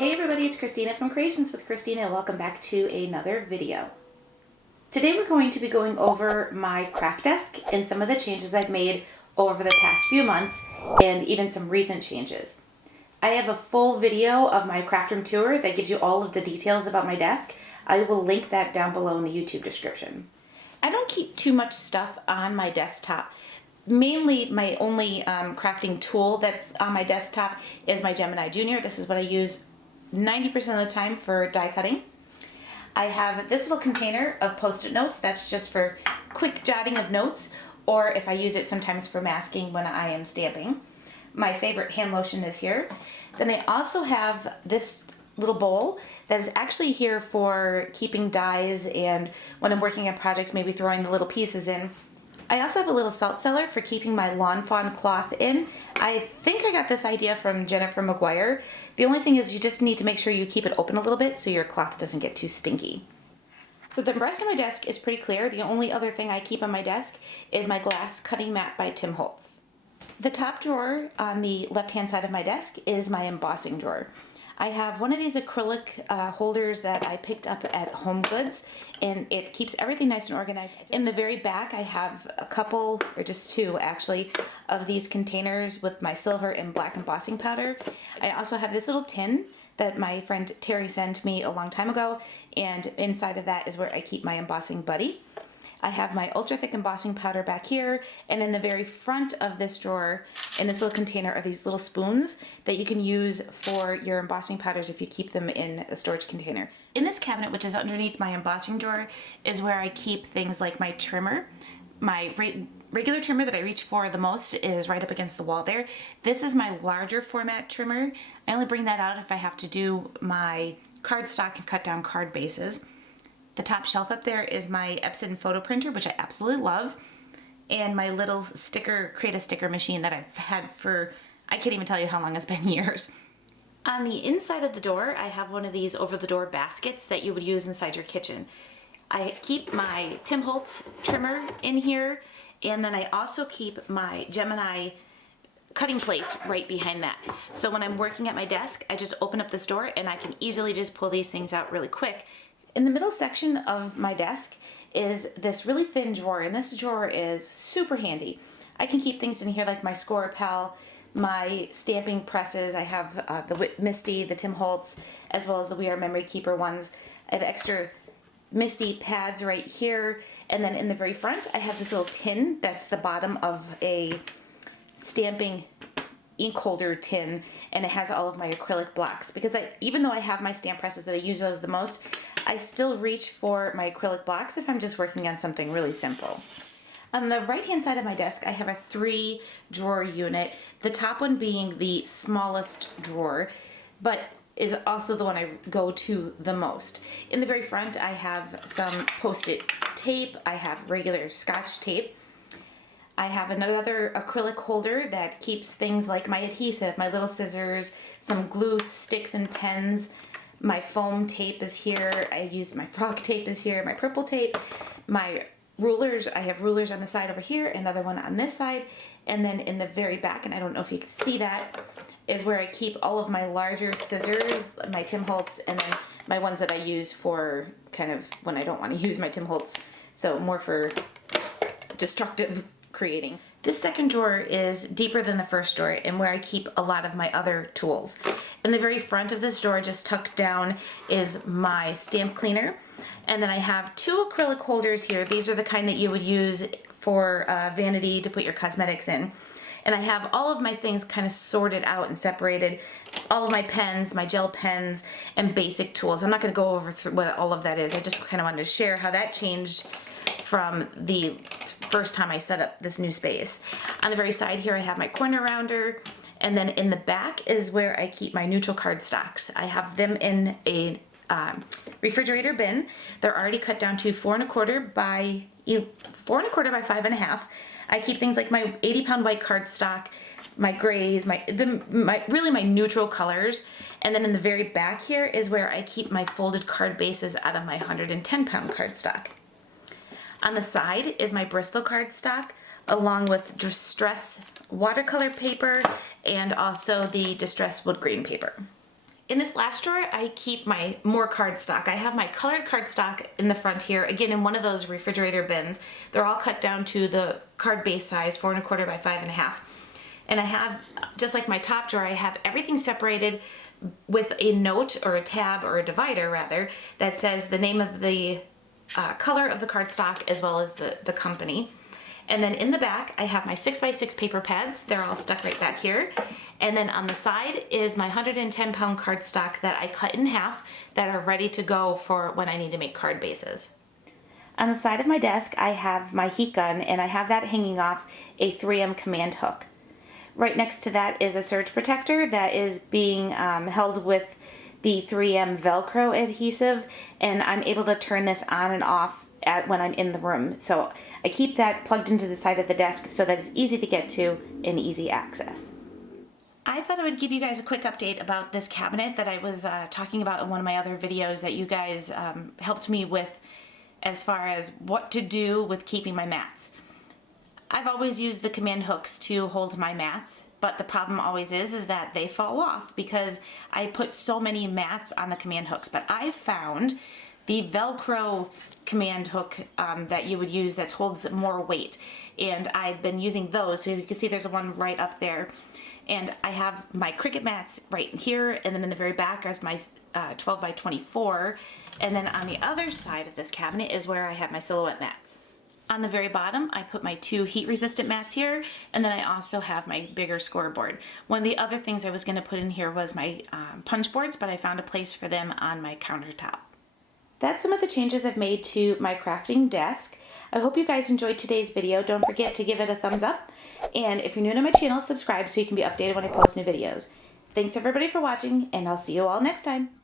Hey everybody, it's Christina from Creations with Christina. Welcome back to another video. Today we're going to be going over my craft desk and some of the changes I've made over the past few months and even some recent changes. I have a full video of my craft room tour that gives you all of the details about my desk. I will link that down below in the YouTube description. I don't keep too much stuff on my desktop. Mainly my only crafting tool that's on my desktop is my Gemini Junior. This is what I use 90% of the time for die cutting. I have this little container of post-it notes. That's just for quick jotting of notes, or if I use it sometimes for masking when I am stamping. My favorite hand lotion is here. Then I also have this little bowl that is actually here for keeping dies and when I'm working on projects, maybe throwing the little pieces in. I also have a little salt cellar for keeping my lawn fawn cloth in. I think I got this idea from Jennifer McGuire. The only thing is you just need to make sure you keep it open a little bit so your cloth doesn't get too stinky. So the rest of my desk is pretty clear. The only other thing I keep on my desk is my glass cutting mat by Tim Holtz. The top drawer on the left-hand side of my desk is my embossing drawer. I have one of these acrylic holders that I picked up at Home Goods, and it keeps everything nice and organized. In the very back, I have a couple, or just two actually, of these containers with my silver and black embossing powder. I also have this little tin that my friend Terry sent me a long time ago, and inside of that is where I keep my embossing buddy. I have my ultra thick embossing powder back here, and in the very front of this drawer, in this little container, are these little spoons that you can use for your embossing powders if you keep them in a storage container. In this cabinet, which is underneath my embossing drawer, is where I keep things like my trimmer. My regular trimmer that I reach for the most is right up against the wall there. This is my larger format trimmer. I only bring that out if I have to do my cardstock and cut down card bases. The top shelf up there is my Epson photo printer, which I absolutely love, and my little create a sticker machine that I've had for, I can't even tell you how long, it's been years. On the inside of the door, I have one of these over-the-door baskets that you would use inside your kitchen. I keep my Tim Holtz trimmer in here, and then I also keep my Gemini cutting plates right behind that. So when I'm working at my desk, I just open up this door and I can easily just pull these things out really quick. In the middle section of my desk is this really thin drawer, and this drawer is super handy. I can keep things in here like my Score Pal, my stamping presses. I have the Misty, the Tim Holtz, as well as the We Are Memory Keeper ones. I have extra Misty pads right here, and then in the very front I have this little tin that's the bottom of a stamping ink holder tin, and it has all of my acrylic blocks, because even though I have my stamp presses that I use those the most, I still reach for my acrylic blocks if I'm just working on something really simple. On the right hand side of my desk, I have a 3-drawer unit, the top one being the smallest drawer, but is also the one I go to the most. In the very front, I have some post-it tape, I have regular Scotch tape, I have another acrylic holder that keeps things like my adhesive, my little scissors, some glue sticks and pens. My foam tape is here. I use my frog tape is here. My purple tape. My rulers, I have rulers on the side over here, another one on this side. And then in the very back, and I don't know if you can see that, is where I keep all of my larger scissors, my Tim Holtz, and then my ones that I use for kind of when I don't want to use my Tim Holtz. So more for destructive creating. This second drawer is deeper than the first drawer and where I keep a lot of my other tools. In the very front of this drawer, just tucked down, is my stamp cleaner. And then I have 2 acrylic holders here. These are the kind that you would use for vanity to put your cosmetics in. And I have all of my things kind of sorted out and separated. All of my pens, my gel pens, and basic tools. I'm not going to go over what all of that is. I just kind of wanted to share how that changed from the first time I set up this new space. On the very side here, I have my corner rounder, and then in the back is where I keep my neutral card stocks. I have them in a refrigerator bin. They're already cut down to 4 1/4 by 5.5. I keep things like my 80-pound white cardstock, my grays, my neutral colors, and then in the very back here is where I keep my folded card bases out of my 110-pound cardstock. On the side is my Bristol cardstock, along with Distress watercolor paper and also the Distress wood grain paper. In this last drawer, I keep my more cardstock. I have my colored cardstock in the front here, again in one of those refrigerator bins. They're all cut down to the card base size, 4 1/4 by 5 1/2. And I have, just like my top drawer, I have everything separated with a note or a tab or a divider rather that says the name of the color of the cardstock as well as the company. And then in the back, I have my 6x6 paper pads. They're all stuck right back here. And then on the side is my 110-pound cardstock that I cut in half that are ready to go for when I need to make card bases. On the side of my desk, I have my heat gun, and I have that hanging off a 3M command hook. Right next to that is a surge protector that is being held with the 3M Velcro adhesive, and I'm able to turn this on and off when I'm in the room. So I keep that plugged into the side of the desk so that it's easy to get to and easy access. I thought I would give you guys a quick update about this cabinet that I was talking about in one of my other videos that you guys helped me with as far as what to do with keeping my mats. I've always used the command hooks to hold my mats, but the problem always is that they fall off because I put so many mats on the command hooks. But I found the Velcro command hook that you would use that holds more weight, and I've been using those. So you can see there's one right up there, and I have my Cricut mats right here, and then in the very back is my 12 by 24, and then on the other side of this cabinet is where I have my silhouette mats. On the very bottom, I put my 2 heat-resistant mats here, and then I also have my bigger scoreboard. One of the other things I was going to put in here was my punch boards, but I found a place for them on my countertop. That's some of the changes I've made to my crafting desk. I hope you guys enjoyed today's video. Don't forget to give it a thumbs up, and if you're new to my channel, subscribe so you can be updated when I post new videos. Thanks everybody for watching, and I'll see you all next time.